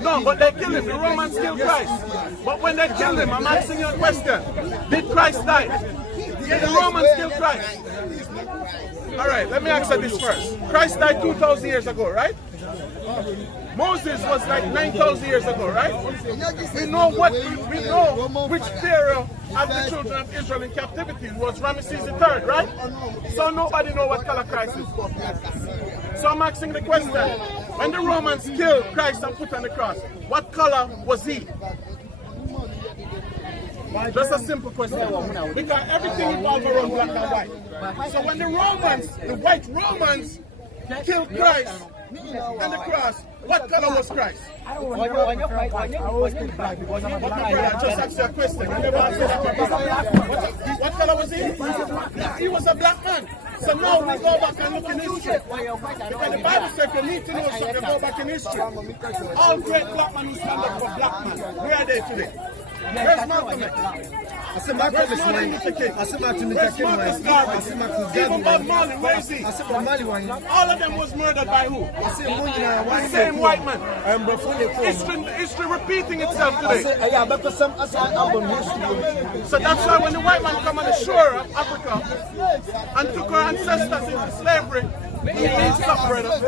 No, but they killed him. The Romans killed Christ. But when they killed him, I'm asking you a question. Did Christ die? Did the Romans kill Christ? All right, let me answer this first. Christ died 2,000 years ago, right? Moses was like 9,000 years ago, right? We know which pharaoh of the children of Israel in captivity was Ramesses III, right? So nobody knows what color Christ is. So I'm asking the question, when the Romans killed Christ and put on the cross, what color was he? Just a simple question. Because everything revolves around black and white. So when the Romans, the white Romans, killed Christ on the cross, what color was Christ? What color? Just ask you a question. What color was he? He was a black man. So now we go back and look in history. Because the Bible says if you need to know something, go back in history. All great black men who stand up for black men, where are they today? Where's Malcolm X? Where's Martin Luther King? Where's Marcus Garvey? Even Bob Marley, where is he? All of them was murdered by who? The same white man. History repeating itself today. So that's why when the white man come on the shore of Africa and took our ancestors into slavery, he means stop, brother. And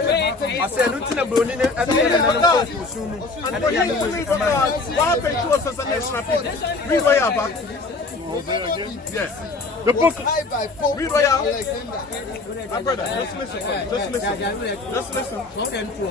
for him to leave God, what happened to us as a nation of people? Read what you have back. Yes. The book. Read what you have. My brother, just listen. Just listen.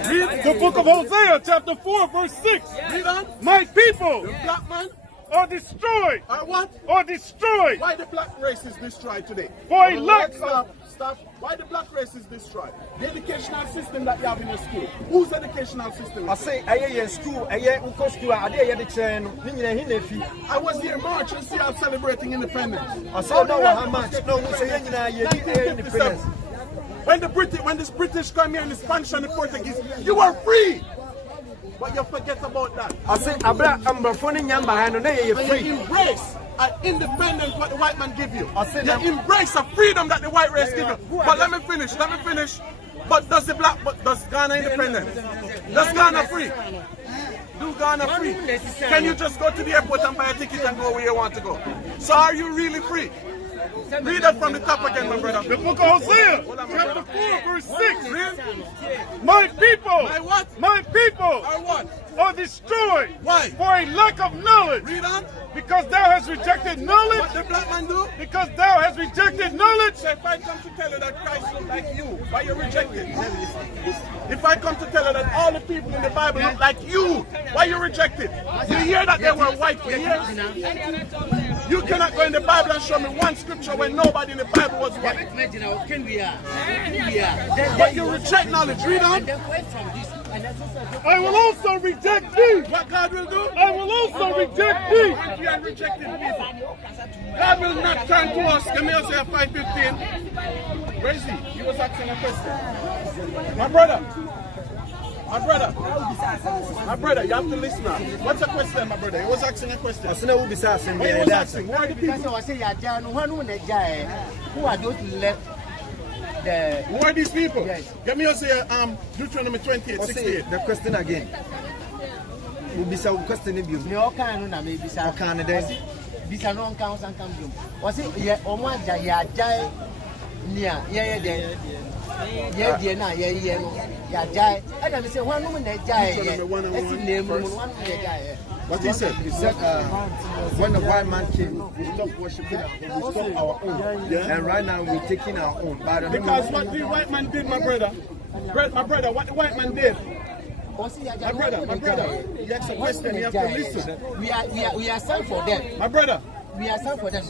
Read the book of Hosea, chapter 4, verse 6. Read on. My people, the black man, are destroyed. Are what? Are destroyed. Why the black race is destroyed today? For a lack of... Stop. Why the black race is destroyed? The educational system that you have in your school. Whose educational system? I say, I school, I was here March and see I'm celebrating independence. I said, no, how much? No, we say, independence. When the British come here and the Spanish and the Portuguese, you were free. But you forget about that. I say, you embrace an independence what the white man give you. You embrace a freedom that the white race give you. But let me finish. But does Ghana independent? Does Ghana free? Do Ghana free? Can you just go to the airport and buy a ticket and go where you want to go? So are you really free? Read it from the top again, my brother. The book of Hosea, chapter 4, verse 6. Read. My people. My what? My people. Are what? Are destroyed. Why? For a lack of knowledge. Read on. Because thou hast rejected knowledge. What the black man do? Because thou hast rejected knowledge. So if I come to tell you that Christ look like you, why you reject it? If I come to tell you that all the people in the Bible look like you, why you reject it? You hear that they were white for years? You cannot go in the Bible and show me one scripture when nobody in the Bible was white. But you reject knowledge. Read on. I will also reject thee. What God will do? I will also reject thee. We are rejecting people. God will not turn to us. Let me say 5:15. Where is he? He was asking a question. My brother, you have to listen now. What's the question, my brother? He was asking a question. What he was asking? Where are the people? Who are those left? Who are these people? Yes. Get me also Deuteronomy 28:68. The question again. What he said? He said when the white man came, we stopped worshiping our own. Yeah. And right now we're taking our own. Because what the white man did, my brother, what the white man did. My brother, you ask a question, you have to listen. We are sent for them. My brother. We are sent for them.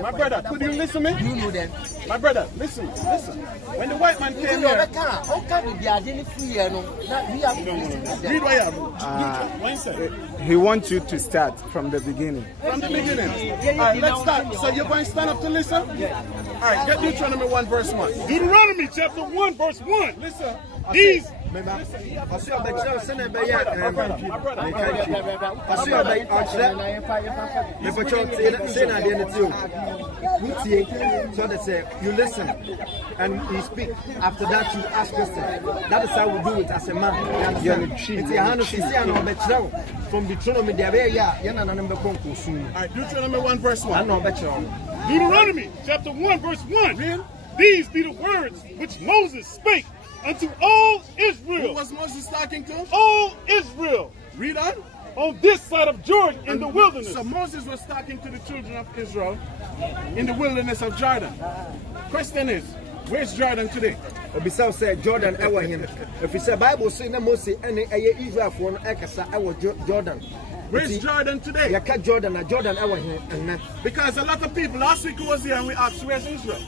My brother, could you listen to me? You know them. My brother, listen. When the white man came here, read what you have. He wants you to start from the beginning. From the beginning. Alright, let's start. So you're going to stand up to listen? Alright, get Deuteronomy 1 verse 1. Deuteronomy chapter 1 verse 1. Listen. These You listen and you speak. After that, you ask questions. That is how we do it as a man. From Deuteronomy, Deuteronomy 1 verse 1. Deuteronomy chapter 1 verse 1. These be the words which Moses spake unto all Israel. Who was Moses talking to? All Israel. Read on. On this side of Jordan in the wilderness. So Moses was talking to the children of Israel in the wilderness of Jordan. Question is, where's Jordan today? Obisa said Jordan ever him. If you say Bible say na Moses and Israel for no ekasa ever Jordan. Where's Jordan today? You catch Jordan ever him. Because a lot of people last week was here and we asked where's Israel.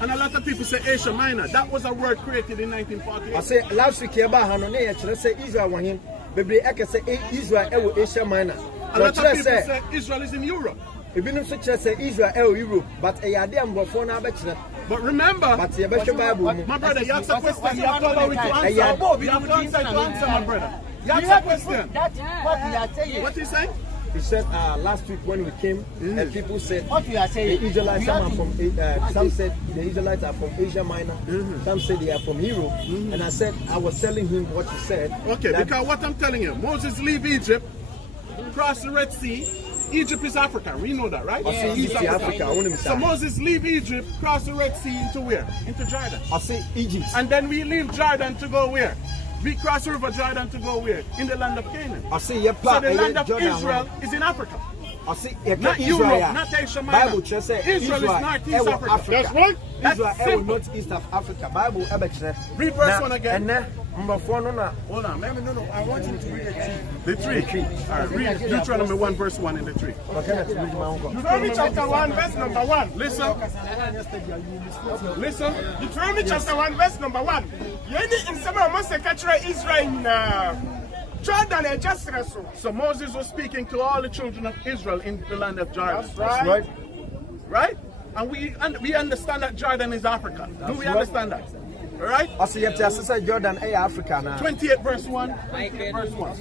And a lot of people say Asia Minor. That was a word created in 1948. I say last week about Hanone actually say Israel was him. Baby I can say Israel ever Asia Minor. A lot of people say Israel is in Europe. If you don't say Israel Europe, but a yardam before now but remember, but my brother, you ask a question, you have to allow it to answer. You have to answer, my brother. You ask a question. That's what we are saying. What is he saying? He said last week when we came, and people said what you are saying. The Israelites are from some said the Israelites are from Asia Minor, some said they are from Europe, and I said I was telling him what you said. Okay, because what I'm telling you, Moses leave Egypt, cross the Red Sea. Egypt is Africa. We know that, right? Yeah. East Africa. So Moses leave Egypt, cross the Red Sea into where? Into Jordan. I say Egypt. And then we leave Jordan to go where? We cross the River Jordan to go where? In the land of Canaan. I say so the land of Israel is in Africa. I see not Europe, not Asia Minor. Bible just say Israel is Northeast Africa. That's right. Israel Northeast of Africa. Bible read verse 1 again. Number 4 no. Hold on, maybe no. I want you to read the 3. The 3. All right, read Deuteronomy 1 verse 1 in the 3. Deuteronomy chapter 1 verse number 1. Listen. Deuteronomy chapter 1 verse number 1. Yeni in some Moses catch Israel na Jordan and just so Moses was speaking to all the children of Israel in the land of Jordan. That's right. Right? And we understand that Jordan is Africa. Do we understand that? All right? I see you have to say Jordan is Africa now. 28 verse 1. 28 verse 1.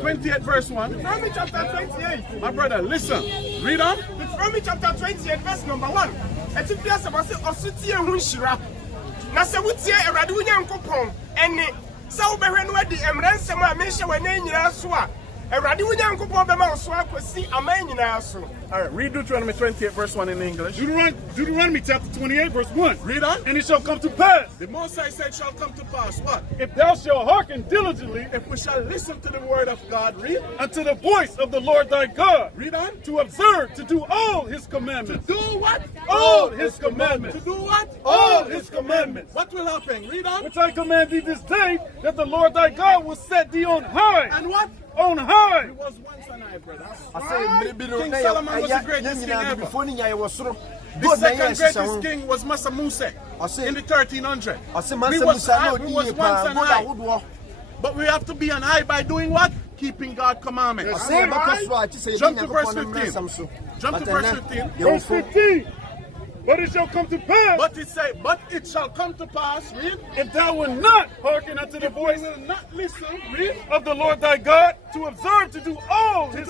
28 verse 1. Deuteronomy chapter 28. My brother, listen. Read on. Deuteronomy chapter 28 verse number 1. Eti bia se ba se osutie hu nhira. Na se wutie Awurade wo Nyankopɔn ene se wo behwe no adi emransem a menhye wane nyina so a Awurade wo Nyankopɔn bema wo so akosi aman nyina so. All right, read Deuteronomy 28 verse 1 in English. Deuteronomy chapter 28 verse 1. Read on. And it shall come to pass. The Most High said shall come to pass. What? If thou shalt hearken diligently, if we shall listen to the word of God, read. Unto the voice of the Lord thy God. Read on. To observe, to do all his commandments. To do what? All his commandments. To do what? All his commandments. What will happen? Read on. Which I command thee this day, that the Lord thy God will set thee on high. And what? On high. He was once an high, brother. I say King Solomon was the greatest king ever. The second greatest king was Massa Musa in the 1300. We was once an high. But we have to be an high by doing what? Keeping God's commandments. Jump to verse 15. Jump to verse 15. Verse 15. But it shall come to pass. But it shall come to pass, read. If thou wilt not hearken unto the voice, will not listen, read, of the Lord thy God, to observe to do all his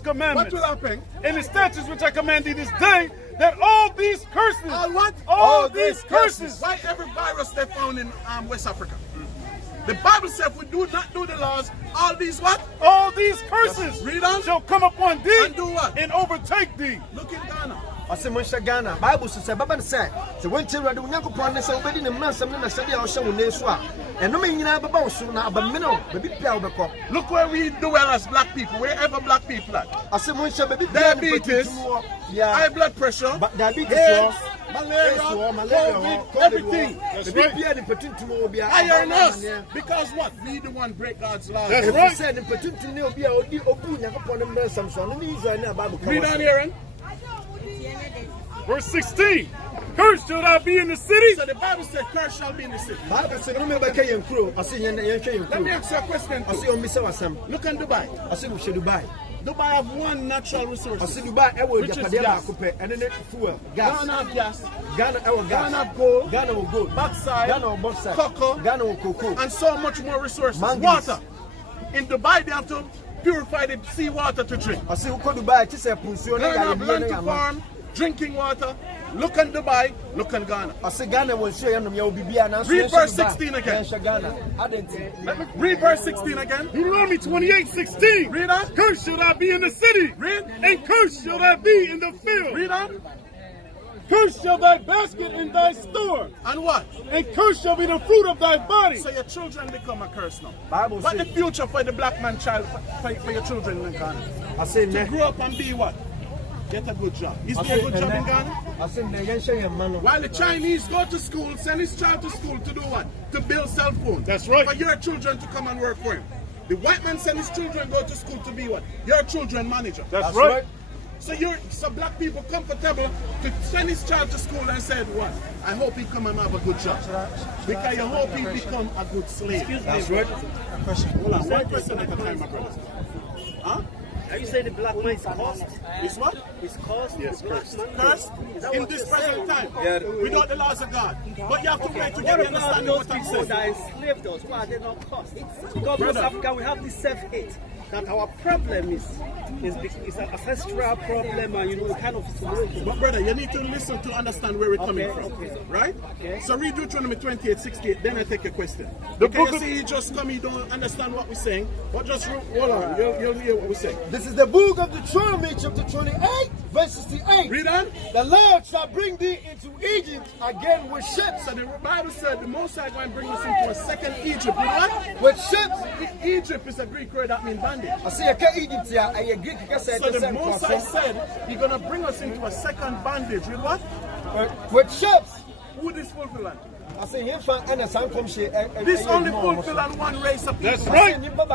commandments. What will happen? And his statutes which I command thee this day, that all these curses. All what? All these curses. Why every virus they found in West Africa? The Bible says if we do not do the laws, all these what? All these curses read on, shall come upon thee and do what? And overtake thee. Look in Ghana. I say Monsha Ghana. Bible says Baba say the when children do Nyankopon say obedi ne man sam na sade a wo hye wo ne so a eno me nyina baba so na abamino baby pia obeko. Look where we do well as black people, wherever black people are. I say Monsha baby diabetes, high blood pressure, diabetes, malaria, COVID, everything. Iron us. Because what? We the one break God's laws. That's right. Said the petition ne obi a odi obu Nyankopon ne man sam so no Israel na Bible. Read on, Aaron. Verse 16. Cursed shall thou be in the city. So the Bible said, curse shall be in the city. Bible said, "No me beke yen kuro." I say yen yen Let me ask you a question. I say omisa wasam. Look in Dubai. I say we should Dubai. Dubai have one natural resource. I say Dubai, I will Which is Japadia gas. Coupe, and then fuel, gas. Ghana have gas. Ghana, I will gas. Ghana have gold. Ghana will gold. Backside. Ghana will backside. Cocoa. Ghana will cocoa. And so much more resources. Manganese. Water. In Dubai, they have to purify the sea water to drink. I say we go Dubai. It is a pension. Ghana have land to farm, drinking water. Look in Dubai, look in Ghana. I say Ghana will show you your BB. Read verse 16 again. Let me read verse 16 again. Deuteronomy 28:16. Read on. Cursed shall thou be in the city. Read. And cursed shall thou be in the field. Read on. Cursed shall thy basket in thy store. And what? And cursed shall be the fruit of thy body. So your children become a curse now. Bible What the says. future for the black man child, for your children in Ghana? I say To ne. grow up and be what? Get a good job. Is there a good job in Ghana? I say ne yen show you man. While the Chinese go to school, send his child to school to do what? To build cell phones. That's right. For your children to come and work for him. The white man send his children go to school to be what? Your children manager. That's right. So black people comfortable to send his child to school and said what? I hope he come and have a good job. Because you hope he become a good slave. That's right. Hold on, one question at a time, my brothers. Huh? Are you saying the black man is cursed? Is what? Is cursed? Yes, the black cursed. man? Cursed Is that in what this you're present saying? time. Without the laws of God. But you have to wait to get What the about understanding those what I'm people saying. that enslaved us? Why are they not cursed? Because Brother. most Africa, we have this self-hate. That our problem is an ancestral problem, and you know, kind of solution. But brother, you need to listen to understand where we're coming from. okay. Right? Okay. So read Deuteronomy 28:68, then I take a question. The Because book you of- see, you just come, you don't understand what we're saying. But just hold on, you'll hear what we're saying. This is the book of Deuteronomy, chapter 28, verse 68. Read on. The Lord shall bring thee into Egypt again with ships. So the Bible said the Most High going to bring us into a second Egypt. Read on. With ships. Egypt is a Greek word that means bondage. I say, Egypt here, I agree. So the Most High said He's going to bring us into a second bondage. Read what? With ships. Who this fulfill? I say, here for Anderson come share. This only fulfill on one race of people. That's right. Read Read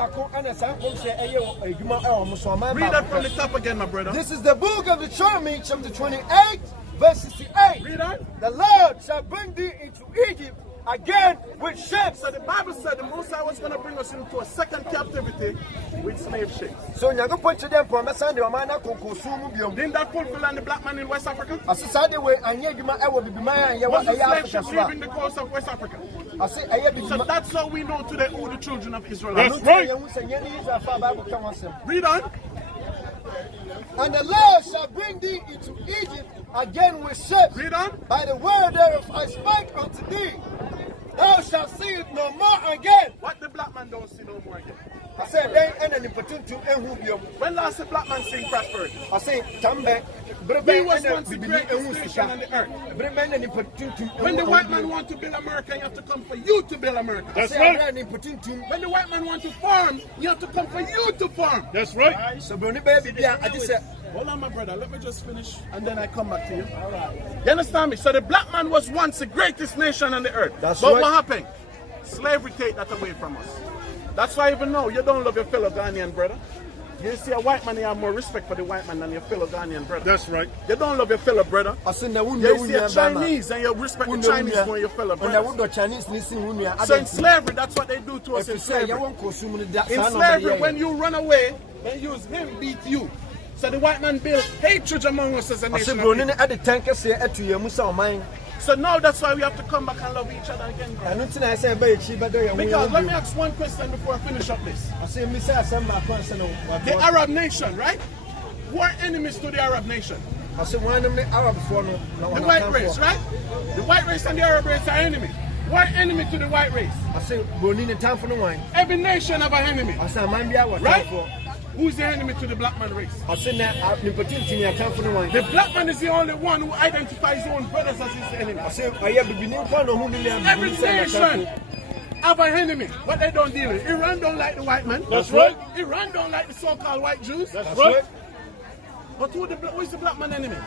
that from the top again, my brother. This is the book of Deuteronomy, chapter 28, verse 68. Read on. The Lord shall bring thee into Egypt again with ships. So the Bible said the Most High was going to bring us into a second captivity with slave ships. So you go point to them for Sunday, man. Didn't Didn't that fulfill on the black man in West Africa? I say Sunday way and you my will be my and you Was want the slave Africa. ship leaving the coast of West Africa? I say I So that's how we know today who the children of Israel That's are. right. Read on. And the Lord shall bring thee into Egypt again with ships. Read on. By the word thereof I spake unto thee. Thou shalt see it no more again. What the black man don't see no more again. I said, then and an opportunity and who be. When last the black man sing prosperity? I say, come back. He was once the greatest nation on the earth. When the white man want to build America, you have to come for you to build America. That's right. When the white man want to farm, you have to come for you to farm. That's right. So, Brony baby, I just said, Hold on, my brother. Let me just finish, and then I come back to you. You understand me? So the black man was once the greatest nation on the earth. That's but right. what happened? Slavery take that away from us. That's why even now you don't love your fellow Ghanaian brother. You see a white man, you have more respect for the white man than your fellow Ghanaian brother. That's right. You don't love your fellow brother. I said, You see a Chinese and you respect the Chinese more than your fellow brother. Chinese So in slavery, that's what they do to us in slavery. In slavery, when you run away, they use him beat you. So the white man built hatred among us as a nation. So now that's why we have to come back and love each other again, bro. Because let me ask one question before I finish up this. The Arab nation, right? Who are enemies to the Arab nation? The white race, right? The white race and the Arab race are enemies. Who are enemy to the white race? Every nation have an enemy. Right? Who's the enemy to the black man race? The black man is the only one who identifies his own brothers as his enemy. Every nation have an enemy. What they don't deal with. Iran don't like the white man. That's right. Iran don't like the so-called white Jews. That's right. But who is the black man enemy?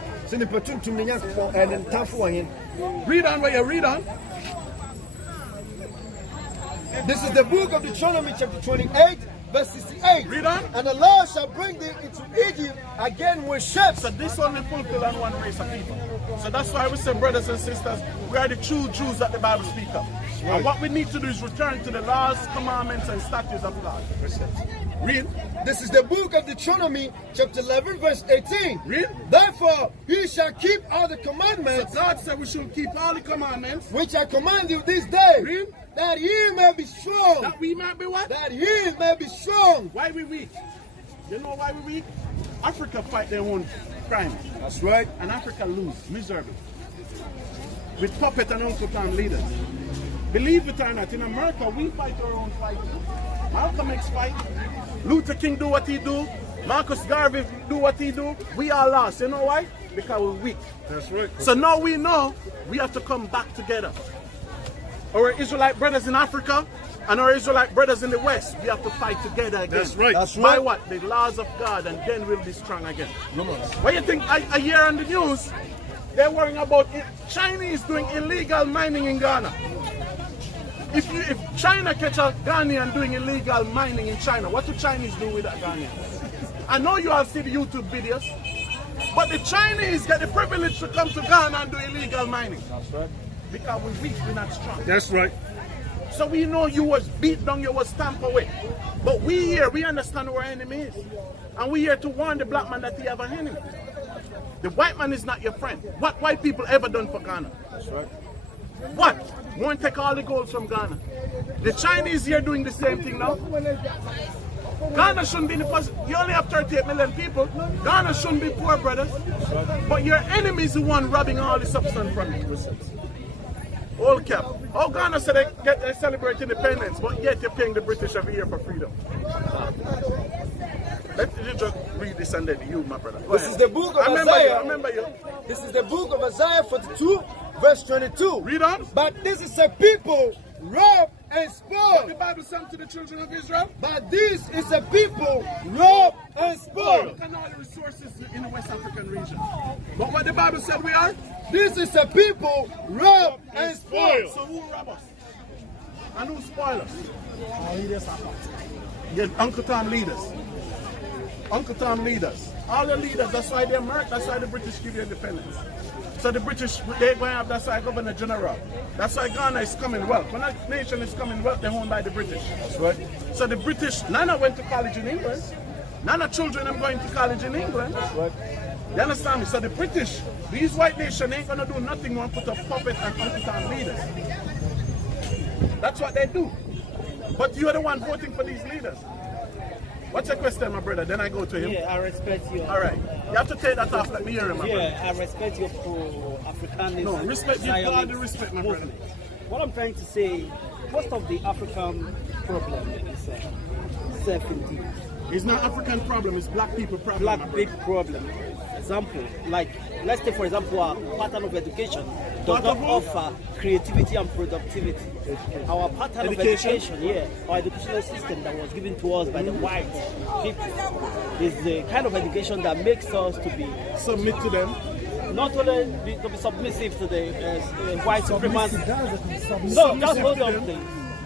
Read on where you read on. This is the book of Deuteronomy chapter 28, verse 68. Read on. And the Lord shall bring thee into Egypt again with ships. So this only fulfill on one race of people. So that's why we say, brothers and sisters, we are the true Jews that the Bible speaks of. Right. And what we need to do is return to the laws, commandments, and statutes of God. Read. This is the book of Deuteronomy, chapter 11, verse 18. Read. Therefore, ye shall keep all the commandments. So God said we should keep all the commandments. Which I command you this day. Read. That ye may be strong. That we might be what? That ye may be strong. Why we weak? You know why we weak? Africa fight their own crime. That's right. And Africa lose miserably. With puppet and Uncle Tom leaders. Believe it or not, in America we fight our own fight. Malcolm X fight. Luther King do what he do. Marcus Garvey do what he do. We are lost. You know why? Because we're weak. That's right. So now we know we have to come back together. Our Israelite brothers in Africa and our Israelite brothers in the West, we have to fight together again. That's right. That's By right. what? The laws of God, and then we'll be strong again. What do you think? I hear on the news, they're worrying about Chinese doing illegal mining in Ghana. If China catch a Ghanaian doing illegal mining in China, what do Chinese do with that Ghanaian? I know you all see the YouTube videos, but the Chinese get the privilege to come to Ghana and do illegal mining. That's right. Because we're weak, we're not strong. That's right. So we know you was beat down, you was stamped away. But we here, we understand who our enemy is. And we here to warn the black man that he have an enemy. The white man is not your friend. What white people ever done for Ghana? That's right. What? Won't take all the gold from Ghana. The Chinese here doing the same thing now. Ghana shouldn't be in the position. You only have 38 million people. Ghana shouldn't be poor, brothers. But your enemy is the one robbing all the substance from you. Old cap. Oh, Ghana said they celebrate independence, but yet you're paying the British every year for freedom. Let me just read this and then you, my brother. This is the book of Isaiah. I remember you. This is the book of Isaiah 42, verse 22. Read on. But this is a people robbed and spoiled. The Bible said to the children of Israel. But this is a people robbed and spoiled. Look at all the resources in the West African region. But what the Bible said we are? This is a people robbed and spoiled. So who rob us? And who spoil us? Yeah, Uncle Tom leaders. Uncle Tom leaders. All the leaders, that's why they're murdered, that's why the British give you independence. So the British, they're going to have, that's why Governor General. That's why Ghana is Commonwealth. When a nation is Commonwealth, they're owned by the British. That's right. So the British, Nana went to college in England. Nana children are going to college in England. That's right. You understand me? So the British, these white nations ain't going to do nothing more put a puppet and Uncle Tom leaders. That's what they do. But you're the one voting for these leaders. What's your question, my brother? Then I go to him. Yeah, I respect you. All right. You have to take that off. Let me hear him, my brother. Yeah, I respect your pro-Africanism. No, respect. Give all the respect, my brother. What I'm trying to say, most of the African problem is self-esteem. It's not African problem, it's black people problem. Black big problem. Example, like let's take for example our pattern of education does not offer creativity and productivity. Our pattern of education, yeah, our educational system that was given to us by the white people is the kind of education that makes us to be submit to them. Not only to be submissive to the white supremacy. No, just hold on, please.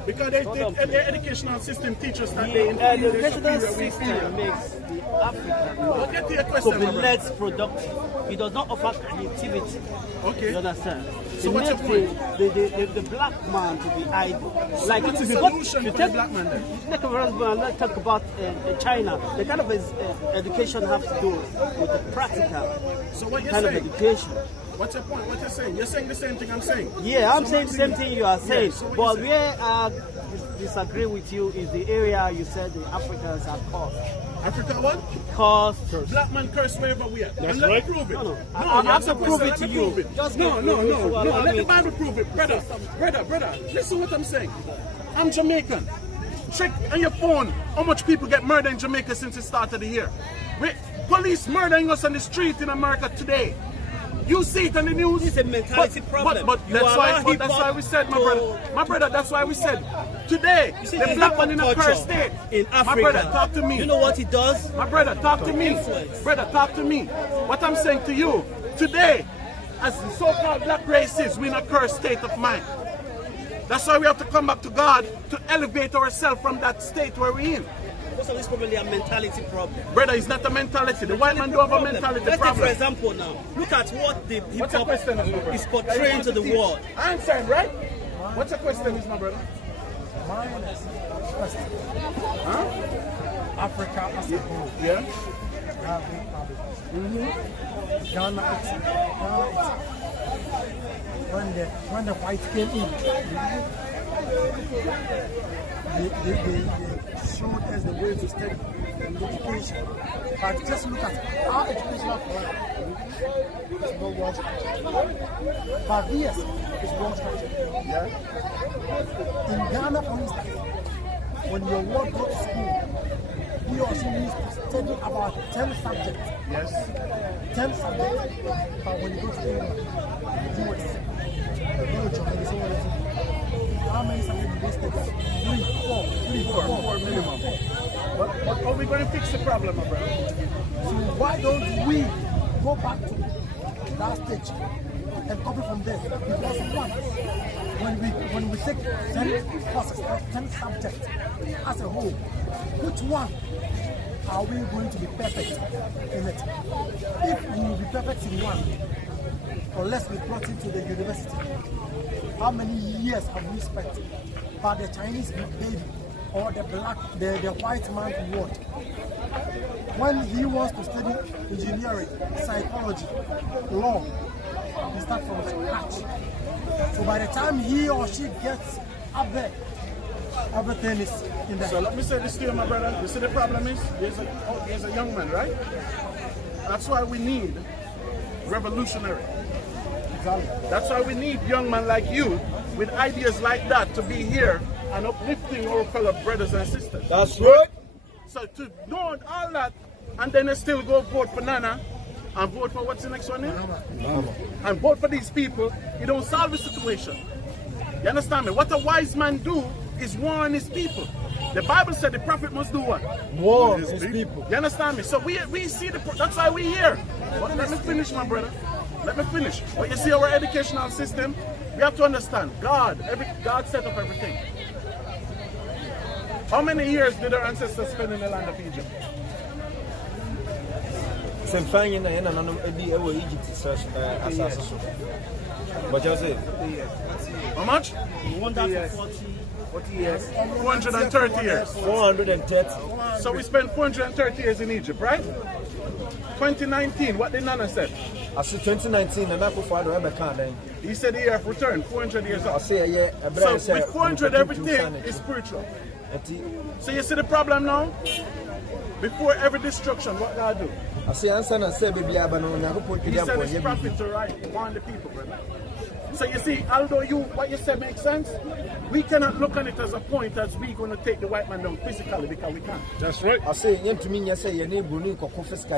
Because the educational system teaches that the educational system makes the African to be less productive. It does not offer creativity. Okay. You understand? So what's your point? The black man to be idle. Like what's the solution for the black man then? Let's talk about China. The kind of education has to do with the practical kind of education. What's your point? What you're saying? You're saying the same thing I'm saying. Yeah, I'm saying the same thing you are saying. Yeah, so but where I disagree with you is the area you said the Africans are caused. Africa what? Caused. Black man curse wherever we are. That's and let right. me prove it. No. I have to prove it to you. No. Let the Bible prove it. Brother. Listen what I'm saying. I'm Jamaican. Check on your phone how much people get murdered in Jamaica since the start of the year. Police murdering us on the street in America today. You see it on the news. It's a mentality problem. But that's why we said, my brother, that's why we said, today, the black man in a cursed state. In Africa. My brother, talk to me. You know what it does? My brother, talk to me. Brother, talk to me. What I'm saying to you, today, as the so-called black race is, we're in a cursed state of mind. That's why we have to come back to God to elevate ourselves from that state where we're in. Most of this probably a mentality problem. Brother, it's not a mentality. The white man don't have a mentality Let's problem. take for example now. Look at what the hip hop question, is portraying to the world. Answer, right? What's the question, is my brother? Mine is question. Huh? Africa as a whole. Yeah. Ghana when the whites came in, they showed us the way to study and education. But just look at our educational program. It's not well structured. But yes, it's well structured. Yeah. In Ghana, for instance, when your ward goes to school, he or she needs to study about 10 subjects. Yes. 10 subjects. But when you go to England, US, Belgium, and so on, how many subjects do they study? 3, 4 minimum. But are we going to fix the problem, my brother? So why don't we go back to that stage and copy from there? Because one, when we take 10 courses, 10 subjects as a whole, which one are we going to be perfect in it? If we will be perfect in one, unless we brought it to the university, how many years have we spent? But the Chinese baby or the white man ward, when he wants to study engineering, psychology, law, he starts from scratch. So by the time he or she gets up there, everything is in there. So let me say this to you, my brother. You see the problem is, there's a young man, right? That's why we need revolutionary. Exactly. That's why we need young men like you with ideas like that to be here and uplifting our fellow brothers and sisters. That's right. So to know all that and then still go vote for Nana and vote for what's the next one? And vote for these people, you don't solve the situation. You understand me? What a wise man do is warn his people. The Bible said the prophet must do what? Warn his people. You understand me? So we see that's why we're here. But let me finish, my brother. Let me finish. But you see our educational system, we have to understand God set up everything. How many years did our ancestors spend in the land of Egypt? How much? 40 years. 430 years. 430. So we spent 430 years in Egypt, right? 2019, what did Nana say? I said 2019, and I go for the He said he have returned 400 years I old. say, yeah, So with 400, everything is spiritual. So you see the problem now? Before every destruction, what God do? I say, answer and say, baby, He sent his prophet to warn the people, brother. So you see, although what you said makes sense, we cannot look at it as a point as we're going to take the white man down physically because we can't. That's right. I say,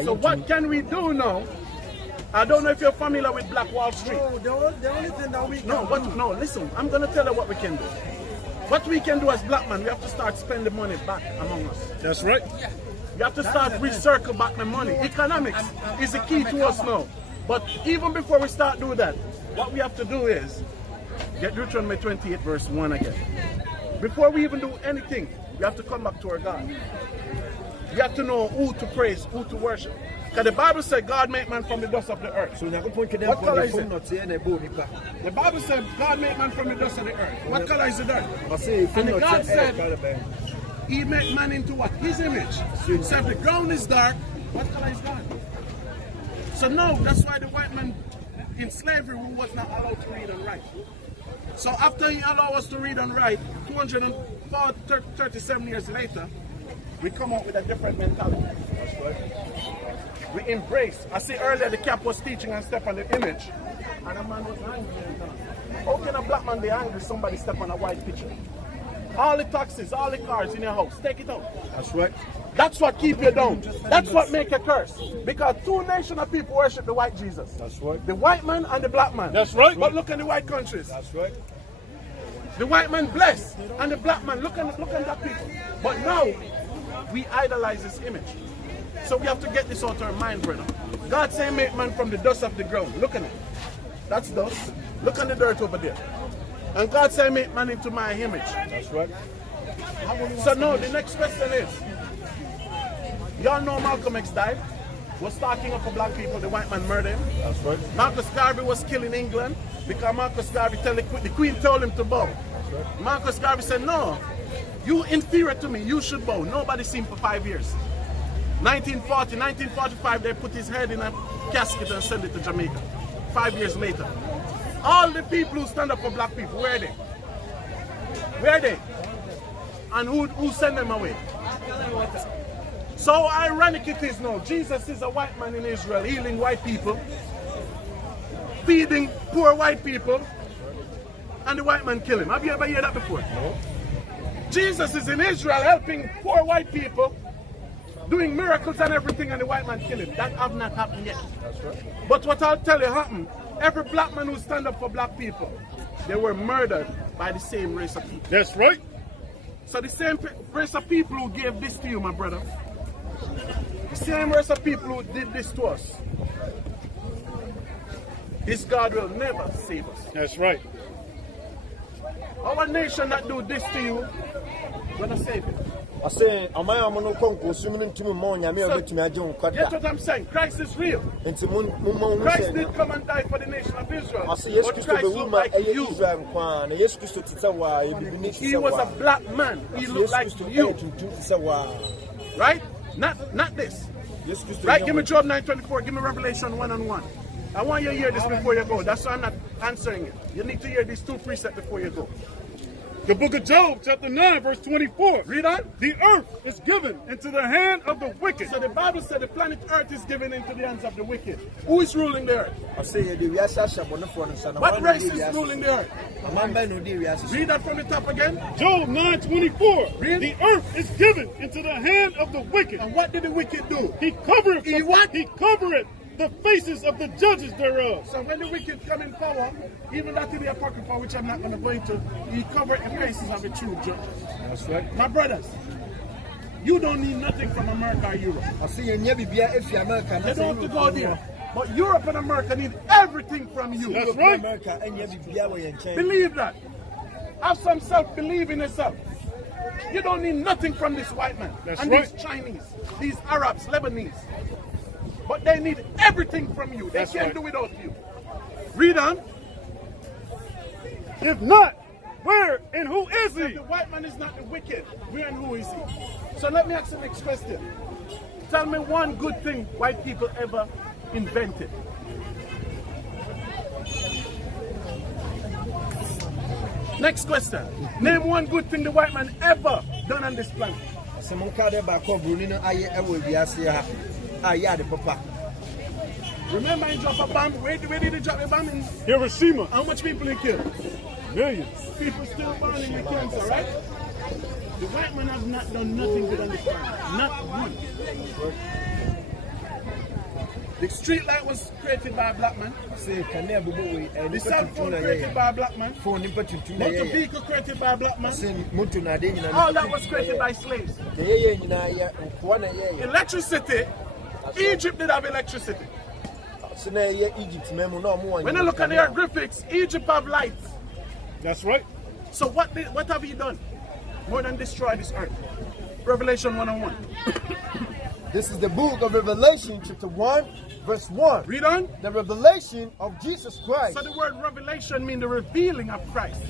So what can we do now? I don't know if you're familiar with Black Wall Street. No, the only thing that we can do. No, listen, I'm going to tell you what we can do. What we can do as black men, we have to start spending money back among us. That's right. We have to start recircle back the money. Economics is the key to us now. But even before we start doing that, what we have to do is get Deuteronomy 28 verse 1 again. Before we even do anything, we have to come back to our God. We have to know who to praise, who to worship. Because the Bible said God made man from the dust of the earth. What color is it? The Bible said God made man from the dust of the earth. What color is the dirt? And God said He made man into what? His image. So if the ground is dark, what color is God? So now that's why the white man in slavery who was not allowed to read and write. So after he allowed us to read and write, 237 years later, we come out with a different mentality. We embrace. I see earlier the cap was teaching and step on the image, and a man was angry. How can a black man be angry somebody step on a white picture? All the taxes, all the cars in your house, take it out. That's right. That's what keep you down. That's what make a curse. Because two nations of people worship the white Jesus. That's right. The white man and the black man. That's right. But look at the white countries. That's right. The white man blessed, and the black man, look at that people. But now, we idolize this image. So we have to get this out of our mind, brother. God say make man from the dust of the ground. Look at it. That's dust. Look at the dirt over there. And God said, make man into my image. That's right. So now the next question is, y'all know Malcolm X died, was talking up for black people, the white man murdered him. That's right. Marcus Garvey was killed in England because Marcus Garvey tell the Queen told him to bow. That's right. Marcus Garvey said, no, you inferior to me, you should bow. Nobody seen for 5 years. 1945, they put his head in a casket and sent it to Jamaica. 5 years later. All the people who stand up for black people, where are they? Where are they? And who sent them away? So ironic it is now. Jesus is a white man in Israel, healing white people, feeding poor white people, and the white man kill him. Have you ever heard that before? No. Jesus is in Israel helping poor white people, doing miracles and everything, and the white man kill him. That have not happened yet. That's right. But what I'll tell you happened, every black man who stand up for black people, they were murdered by the same race of people. That's right. So the same race of people who gave this to you, my brother, the same race of people who did this to us, this God will never save us. That's right. Our nation that do this to you, gonna save it. I say, am I a monoconco swimming to me? I'm here to me. I don't cut That's what I'm saying. Christ is real. Christ did come and die for the nation of Israel. I say, yes, but Christ looked like you. He was a black man. He looked like you. Right? Not this. Right? Give me Job 9:24. Give me Revelation 1:1. I want you to hear this before you go. That's why I'm not answering it. You need to hear these two precepts before you go. The book of Job, chapter 9, verse 24. Read on. The earth is given into the hand of the wicked. So the Bible said the planet Earth is given into the hands of the wicked. Who is ruling the earth? What race is ruling the earth? Read that from the top again. Job 9:24. Read. The earth is given into the hand of the wicked. And what did the wicked do? He covereth. He what? He covereth the faces of the judges thereof. So when the wicked come in power, even that in the Apocrypha, which I'm not going to go into, he covered the faces of the true judges. That's right. My brothers, you don't need nothing from America or Europe. You don't have to go there. But Europe and America need everything from you. That's right. Believe that. Have some self-belief in yourself. You don't need nothing from this white man. That's and right. These Chinese, these Arabs, Lebanese. But they need everything from you. They That's can't right. do without you. Read on. If not, where and who is If he? the white man is not the wicked, where and who is he? So let me ask the next question. Tell me one good thing white people ever invented. Next question. Name one good thing the white man ever done on this planet. Remember he dropped a bomb? Where did he drop a bomb in? Hiroshima. How much people he killed? Millions. People still born in the cancer, right? The white man has not done nothing good on this planet. Not one. The street light was created by a black man. The cell phone created by a black man. Motor vehicle created by a black man. All that was created by slaves. Electricity. Egypt did have electricity. When I look at the hieroglyphics, Egypt have lights. That's right. So what have he done? More than destroy this earth. Revelation 1:1. This is the book of Revelation, chapter 1, verse 1. Read on. The revelation of Jesus Christ. So the word revelation means the revealing of Christ.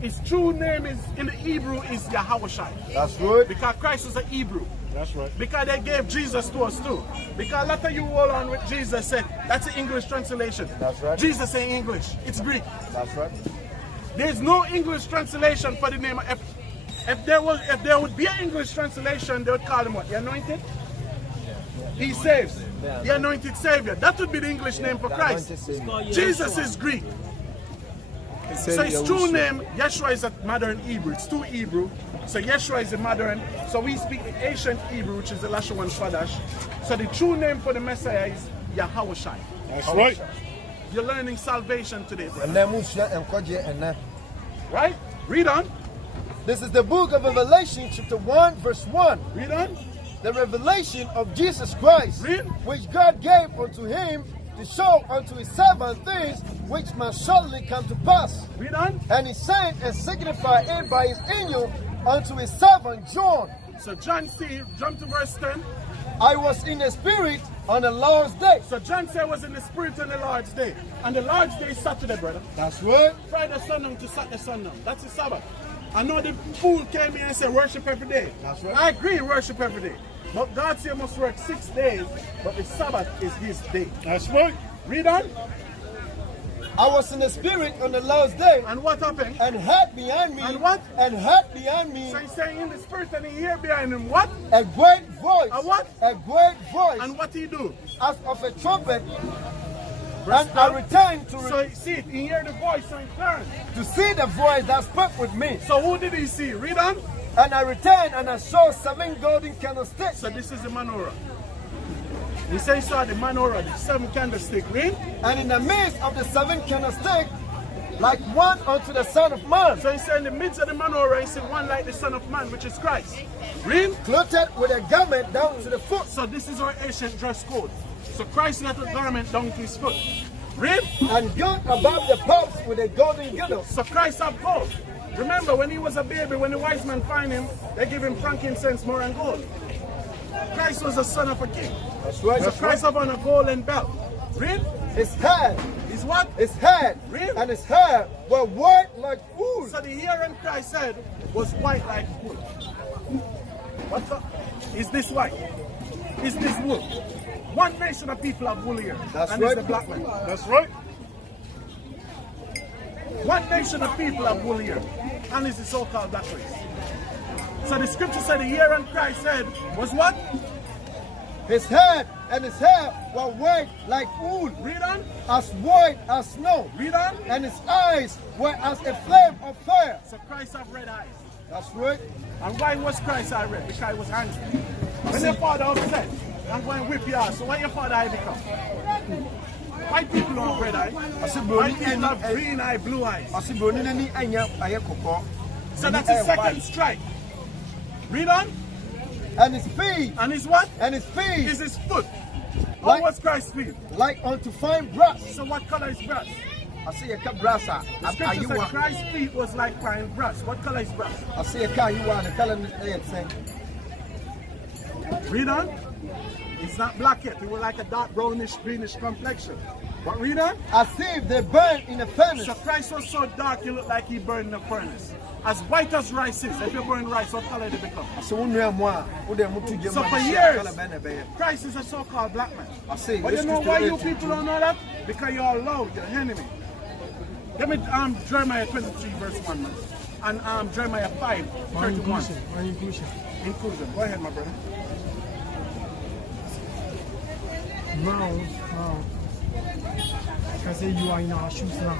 His true name is in the Hebrew is Yahushua. That's good. Because Christ was a Hebrew. That's right. Because they gave Jesus to us too. Because a lot of you hold on with Jesus said that's the English translation. That's right. Jesus ain't English. It's Greek. That's right. There's no English translation for the name. If there would be an English translation, they would call him what? The Anointed? He saves. The Anointed Savior. That would be the English name for Christ. Jesus is Greek. So his true name, Yeshua, is a modern Hebrew. It's too Hebrew. So Yeshua is the modern. So we speak the ancient Hebrew, which is the Lashawan Swadash. So the true name for the Messiah is Yahushua. That's right. You're learning salvation today, brother. Right? Read on. This is the book of Revelation, chapter 1, verse 1. Read on. The revelation of Jesus Christ, Read. which God gave unto him to show unto his servant things which must shortly come to pass. Read on. And he sent and signified it by his angel unto his servant John. So John see, jump to verse 10. I was in the spirit on the Lord's day. So John said was in the spirit on the Lord's day. And the Lord's day is Saturday, brother. That's right. Friday sundown to Saturday sundown. That's the Sabbath. I know the fool came here and said worship every day. That's right. I agree, worship every day. But God said you must work 6 days, but the Sabbath is his day. That's right. Read on. I was in the spirit on the Lord's day. And what happened? And heard behind me. And what? And heard behind me. So he's saying in the spirit and he hear behind him what? A great voice. A what? A great voice. And what he do? As of a trumpet. Verse And I 12. returned to, So see it, he hear the voice so he turned. to see the voice that spoke with me. So who did he see? Read on. And I returned and I saw 7 golden candlesticks. So this is the menorah. He said he saw the menorah, the 7 candlestick. Read. And in the midst of the 7 candlesticks, like one unto the Son of Man, So he said in the midst of the menorah, he said one like the Son of Man, which is Christ. Read. clothed with a garment down to the foot, So this is our ancient dress code. So Christ got a garment down to his foot. Read. and girt above the paps with a golden girdle. So Christ have gold. Remember when he was a baby, when the wise man find him, they give him frankincense, myrrh, and gold. Christ was a son of a king. That's right. So Christ have on a golden belt. Read. His head, Is what? his head, Read. and his hair were white like wool. So the hair on Christ's head was white like wool. What the? Is this white? Is this wool? One nation of people have wool here. That's and right. it's the black man. That's right. One nation of people have wool here. And it's the so-called black race. So the scripture said the hair on Christ's head was what? His head and his hair were white like wool, Read on. as white as snow. Read on. And his eyes were as a flame of fire. So Christ have red eyes. That's right. And why was Christ eye red? Because he was angry. When your father upset, I'm going to whip your ass. So why your father eye become? White people don't have red eye. White people have green eye, blue eyes. So that's the second strike. Read on. And his feet, And his what? and his feet, Is his foot. How Like- was Christ's feet? like unto fine brass. So what color is brass? I see a cut brass. The scripture said Christ's feet was like fine brass. What color is brass? I see a car. You are the color saying. Read on. It's not black yet. It was like a dark brownish, greenish complexion. But read on. As if they burn in a furnace. So Christ was so dark, he looked like he burned in a furnace. As white as rice is, if you burn rice, what color did it become? So for years, Christ is a so-called black man. I see. But you know why you people don't know that? Because you're loud, you're enemy. Give me Jeremiah 23 verse 1, man. And Jeremiah 5, 31. Inclusion. Go ahead, my brother. Now, like I say, you are in our shoes now,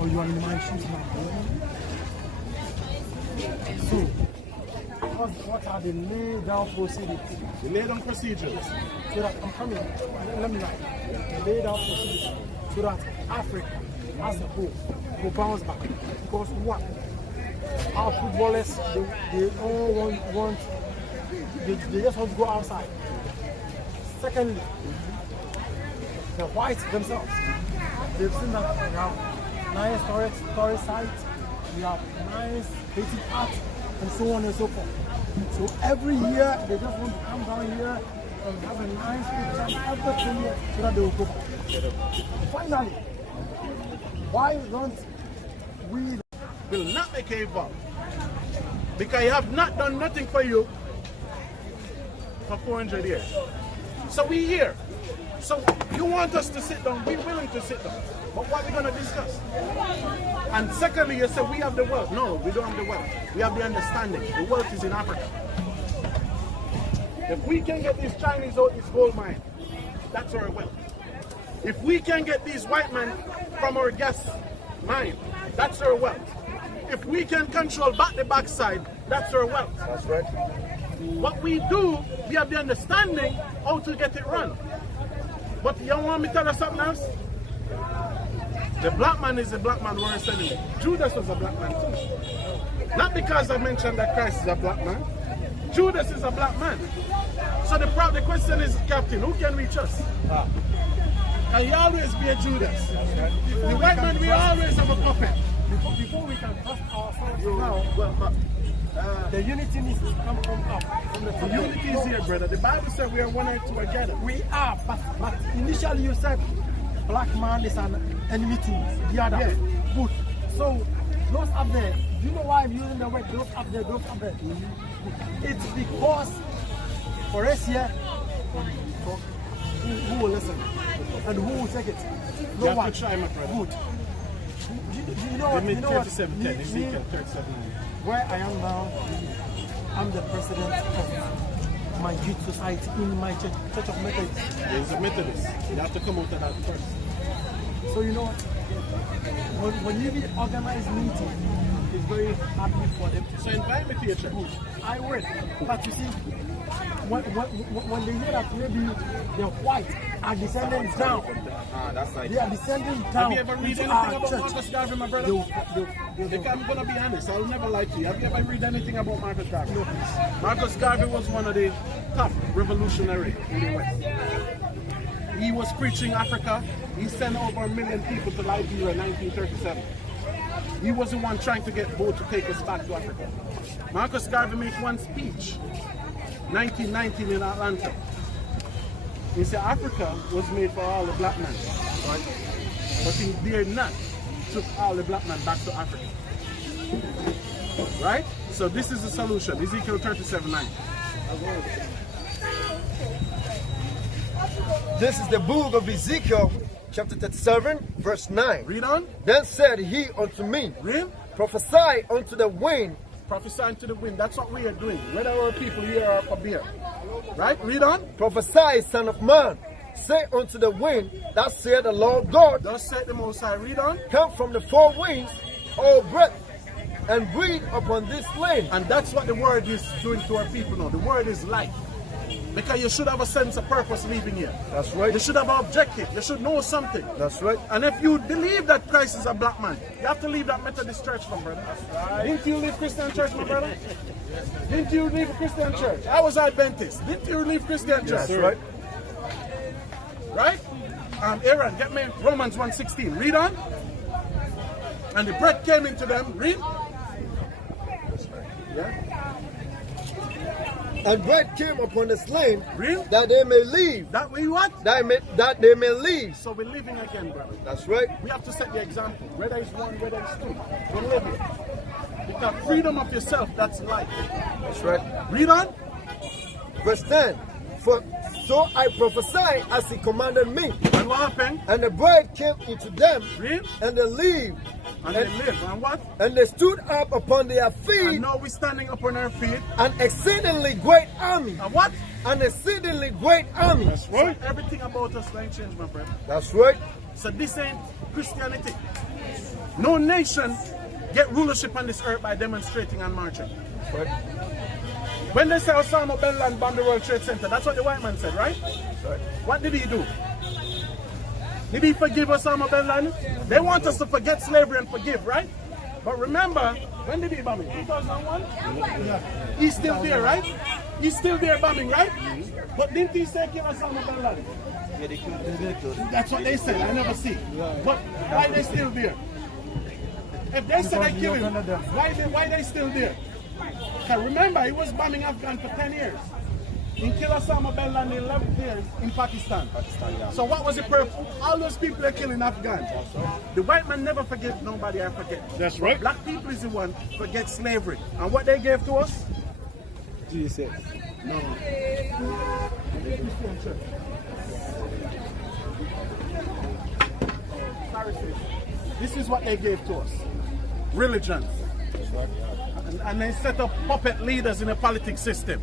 or you are in my shoes now. So, what are the laid down procedures? The lay down procedures. So that I'm coming, let me write. The laid down procedures so that Africa as a whole will bounce back. Because what? Our footballers, they all want they just want to go outside. Secondly, the whites themselves, they've seen that we have nice tourist sites, we have nice Haitian art, and so on and so forth. So every year they just want to come down here and have a nice picture everything so that they will go back. Finally, why don't we Will not make a vow. Because you have not done nothing for you for 400 years. So we here. So you want us to sit down, we're willing to sit down. But what are we going to discuss? And secondly, you said we have the wealth. No, we don't have the wealth. We have the understanding. The wealth is in Africa. If we can get these Chinese out this gold mine, that's our wealth. If we can get these white men from our gas mine, that's our wealth. If we can control back the backside, that's our wealth. That's right. What we do, we have the understanding how to get it run. But you want me to tell you something else? The black man is a black man worse enemy. Judas was a black man too. Not because I mentioned that Christ is a black man. Judas is a black man. So the question is, Captain, who can reach us? And he always be a Judas. The white man will always have a puppet. Before we can trust ourselves now, the unity needs to come from up. From the Unity is here, brother. The Bible said we are one and two together. We are, but initially you said black man is an enemy to the other. Yeah. Good. So those up there, do you know why I'm using the word those up there, those up there? It's because for us here, who will listen and who will take it? No You have one. to try, my brother. Good. You know what? Give me You know what? 37, 10, Ezekiel 37. Where I am now, I'm the president of my youth society in my church of Methodists. There's a Methodist. You have to come out of that first. So you know what? When you need organized meeting, it's very happy for them. So invite me to your church. I will. But you see, when they hear that maybe the white are descending down, they are descending down. Have you ever read into anything our about church. Marcus Garvey, my brother? If I'm going to be honest, I'll never lie to you. Have you ever read anything about Marcus Garvey? No. Marcus Garvey was one of the top revolutionaries in the West. He was preaching Africa. He sent over 1 million people to Liberia in 1937. He was the one trying to get Bo to take us back to Africa. Marcus Garvey made one speech, 1919 in Atlanta. He said Africa was made for all the black men, right? But he dared not took all the black men back to Africa. Right? So this is the solution. Ezekiel 37:9. This is the book of Ezekiel, chapter 37, verse 9. Read on. Then said he unto me, Read. prophesy unto the wind. Prophesying to the wind. That's what we are doing. Whether our people here are up here. Right? Read on. Prophesy, son of man. Say unto the wind, that said the Lord God, Thus said the Most High. Read on. come from the four winds, O breath, and breathe upon this land. And that's what the word is doing to our people now. The word is life. Because you should have a sense of purpose living here. That's right. You should have an objective. You should know something. That's right. And if you believe that Christ is a black man, you have to leave that Methodist church, my brother. Didn't you leave Christian church, my brother? Didn't you leave Christian church? I was Adventist. Didn't you leave Christian church? That's right. Right? Aaron, get me Romans 1:16. Read on. And the breath came into them. Read. Yeah. And bread came upon the slain, Read. that they may live. That we what? That they may live. So we're living again, brother. That's right. We have to set the example. Whether it's one, whether it's two. We live it. Because freedom of yourself, that's life. That's right. Read on. Verse 10. For so I prophesied as he commanded me. And what happened? And the bread came into them, Read. and they lived. And they live. And what? And they stood up upon their feet, And now we're standing up on our feet. an exceedingly great army. And what? An exceedingly great army. That's right. So everything about us going to change, my friend. That's right. So this ain't Christianity. No nation get rulership on this earth by demonstrating and marching. That's right. When they say Osama bin Laden bombed the World Trade Center, that's what the white man said, right? That's right. What did he do? Did he forgive Osama bin Laden? They want us to forget slavery and forgive, right? But remember, when did he bomb it? 2001? Yeah. He's still there, right? He's still there bombing, right? But didn't he say kill Osama bin Laden? That's what they said. I never see. But why they still there? If they said they kill him, why they still there? Because remember, he was bombing Afghan for 10 years. He killed Osama bin Laden in 11 years in Pakistan. So what was the purpose? All those people are killing Afghans. The white man never forget nobody, I forget. That's right. Black people is the one forget slavery. And what they gave to us? Jesus. No. This is what they gave to us. Religion. And they set up puppet leaders in the politics system.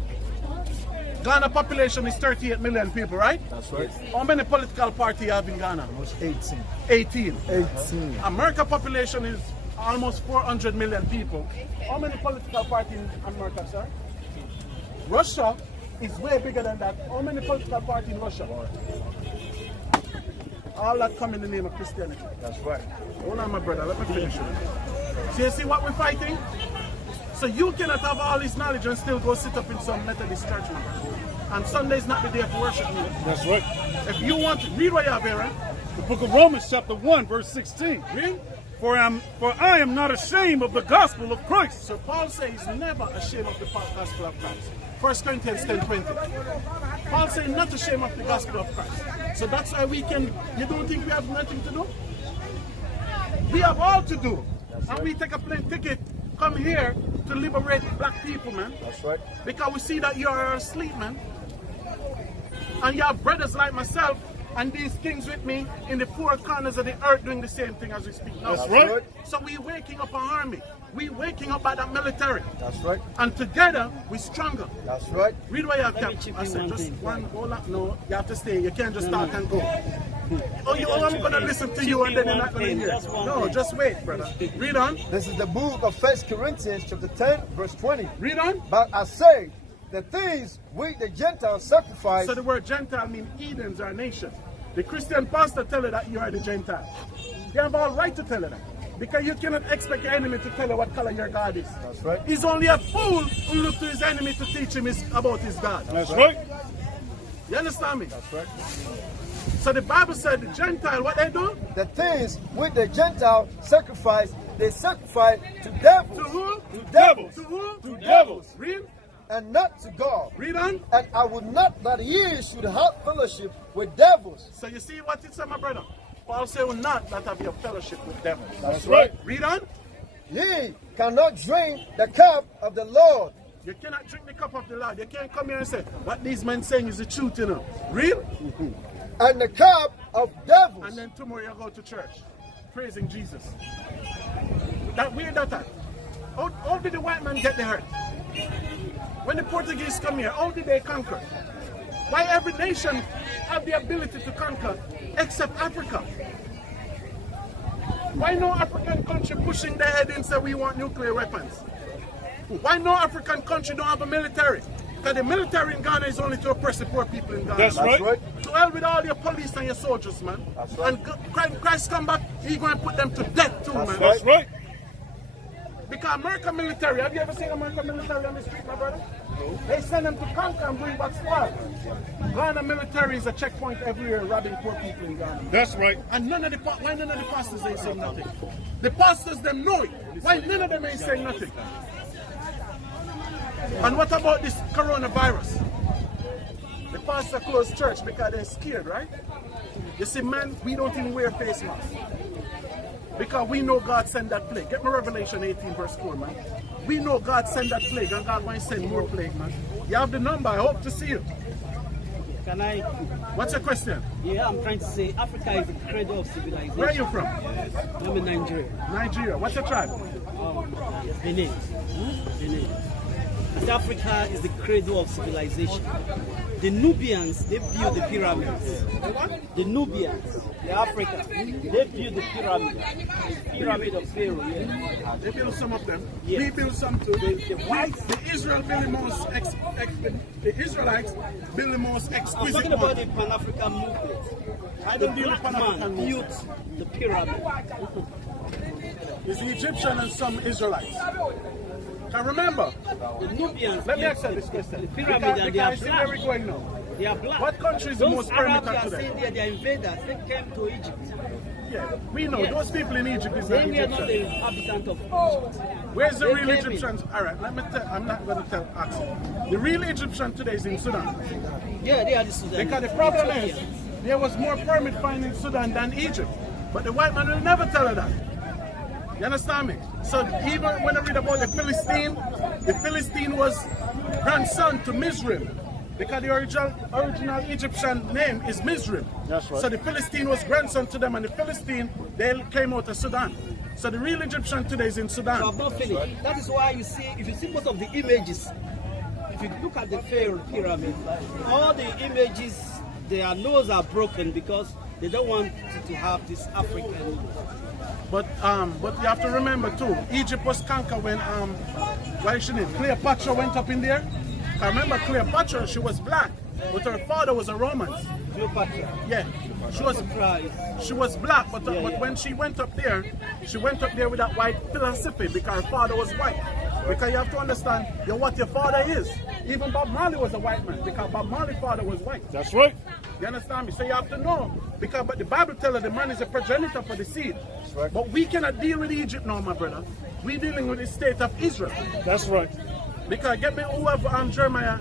Ghana population is 38 million people, right? That's right. How many political parties you have in Ghana? Almost 18. 18. 18. America population is almost 400 million people. How many political parties in America, sir? Russia is way bigger than that. How many political parties in Russia? All that come in the name of Christianity. That's right. Hold on, my brother, let me finish it. So you see what we're fighting? So you cannot have all this knowledge and still go sit up in some Methodist church, man. And Sunday is not the day for worship. That's right. If you want to read what you have here, right? The book of Romans chapter 1 verse 16. Read. For I am not ashamed of the gospel of Christ. So Paul says he's never ashamed of the gospel of Christ. 1 Corinthians 10:20. Paul says not ashamed of the gospel of Christ. So that's why we can, you don't think we have nothing to do? We have all to do. And we take a plane ticket, come here to liberate black people, man. That's right. Because we see that you are asleep, man. And you have brothers like myself and these kings with me in the four corners of the earth doing the same thing as we speak now. That's right. So we waking up an army. We waking up by that military. That's right. And together we stronger. That's right. Read what you have, Let me Cap. chip I in said one just thing. one hold up. No, you have to stay. You can't just talk and go. I'm gonna listen to you and then you're not gonna hear. Just one No, thing. just wait, brother. Read on. This is the book of 1 Corinthians chapter 10 verse 20. Read on. But I say, the things which the Gentiles sacrifice, So the word Gentile means heathens or nation. The Christian pastor tell you that you are the Gentile. You have all right to tell you that. Because you cannot expect your enemy to tell you what color your God is. That's right. He's only a fool who looks to his enemy to teach him about his God. That's right. You understand me? That's right. So the Bible said the Gentile, what they do? The things which the Gentiles sacrifice, they sacrifice to devils. To who? To devils. To who? To devils. Read. And not to God. Read on. And I would not that ye should have fellowship with devils. So you see what it said, my brother? Paul said, will not that have your fellowship with devils. That's right. Read on. Ye cannot drink the cup of the Lord. You cannot drink the cup of the Lord. You can't come here and say, what these men saying is the truth, you know. Read. And the cup of devils. And then tomorrow you go to church, praising Jesus. That weird that time. How did the white man get the hurt? When the Portuguese come here, how did they conquer? Why every nation have the ability to conquer except Africa? Why no African country pushing their head and say we want nuclear weapons? Why no African country don't have a military? Because the military in Ghana is only to oppress the poor people in Ghana. That's right. To hell with all your police and your soldiers, man. That's right. And Christ come back, he's going to put them to death too, man. That's right. Because American military, have you ever seen American military on the street, my brother? No. They send them to conquer and bring back spoil. Ghana military is a checkpoint every year robbing poor people in Ghana. That's right. And why none of the pastors ain't saying nothing? The pastors them know it. Why none of them ain't saying nothing? And what about this coronavirus? The pastor closed church because they're scared, right? You see, man, we don't even wear face masks. Because we know God sent that plague. Get me Revelation 18 verse 4, man. We know God sent that plague and God wants to send more plague, man. You have the number. I hope to see you. Can I? What's your question? Yeah, I'm trying to say Africa is the cradle of civilization. Where are you from? I'm in Nigeria. Nigeria. What's your tribe? Benin. Benin. I say Africa is the cradle of civilization. The Nubians, they built the pyramids. The Nubians, the Africans, they built the pyramid. Pyramid of Pharaoh, yeah. They built some of them. Yeah. We built some too. The whites. The Israel built the most the Israelites built the most I'm exquisite talking about one. the Pan-African movement. I The don't deal with black Pan-African man movement. built the pyramid. It's the Egyptian and some Israelites. Can remember? The Nubians Let me built ask you this question. the pyramid and they because are I see where we're black. going now. They are black. What country is the Those most Arabs perimeter you are today? saying there, they are invaders. They came to Egypt. Yeah, we know Yes. those people in Egypt is not They were not the Egyptian. inhabitants of Egypt. Where's the They real came in. Egyptians? All right, let me tell. I'm not going to tell Axel. The real Egyptian today is in Sudan. Yeah, they are the Sudan. Because the problem is, there was more permit fine in Sudan than Egypt. But the white man will never tell her that. You understand me? So even when I read about the Philistine was grandson to Mizraim. Because the original Egyptian name is Mizraim. That's right. So the Philistine was grandson to them, and the Philistine, they came out of Sudan. So the real Egyptian today is in Sudan. So I'm not finished. That is why you see, if you see most of the images, if you look at the Pharaoh pyramid, all the images, their nose are broken because they don't want to have this African. But you have to remember too, Egypt was conquered when what is she name? Cleopatra went up in there. I remember Cleopatra, she was black, but her father was a Roman. Cleopatra. Yeah, she was black, but when she went up there with that white philosophy because her father was white. Because you have to understand what your father is. Even Bob Marley was a white man because Bob Marley's father was white. That's right. You understand me? So you have to know but the Bible tells us the man is a progenitor for the seed. That's right. But we cannot deal with Egypt now, my brother. We're dealing with the state of Israel. That's right. Because get me who have Jeremiah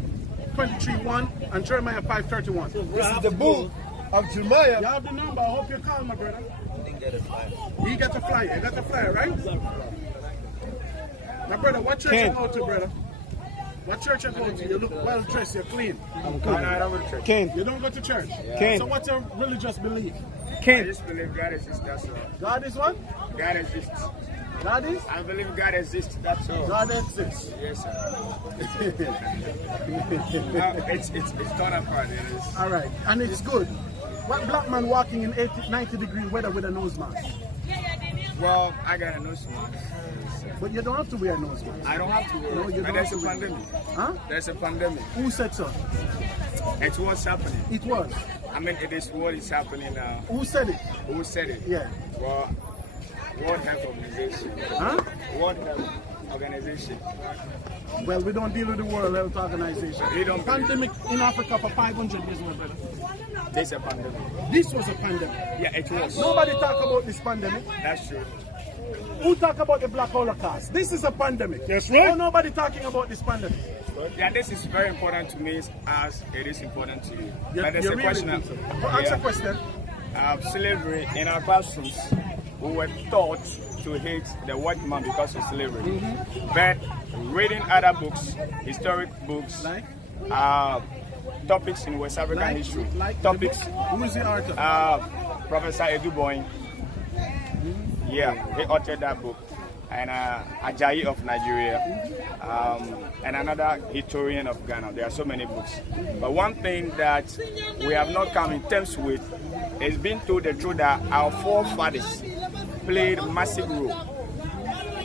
23:1 and Jeremiah 5:31. This is the book of Jeremiah. You have the number. I hope you call, my brother. Didn't get a flyer. You got the flyer. You got the flyer, right? My brother, what church you go to, brother? What church you go to? You look well dressed. You're clean. I'm clean. I don't go to church. Ken. You don't go to church. Ken. So what's your religious belief? I Ken. just believe God exists, that's all. God is what? God exists. God is? I believe God exists, that's all. God exists. Yes, sir. It's torn apart, it is. All right, and it's good. What black man walking in 90-degree weather with a nose mask? Well, I got a nose mask. But you don't have to wear a nose mask. I don't have to wear No, you it. don't There's have a to wear it. pandemic. Huh? There's a pandemic. Who said so? It's what's happening. It was. I mean, it is what is happening now. Who said it? Who said it? Yeah. Well, World Health Organization. Huh? World Health Organization. Well, we don't deal with the World Health Organization. You don't Pandemic in Africa for 500 years, my brother. There's a pandemic. This was a pandemic. Yeah, it was. Nobody talk about this pandemic. That's true. Who talk about the Black Holocaust? This is a pandemic. That's right. Oh, nobody talking about this pandemic. Yeah, this is very important to me as it is important to you. You- But there's you a really question. think so? Well, answer question. Slavery in our classrooms, we were taught to hate the white man because of slavery. Mm-hmm. But reading other books, historic books, Like? topics in West African history, Like topics, who is the author? Professor Edu Boyne, yeah, he authored that book. And Ajayi of Nigeria, and another historian of Ghana. There are so many books. But one thing that we have not come in terms with is being told the truth that our forefathers played a massive role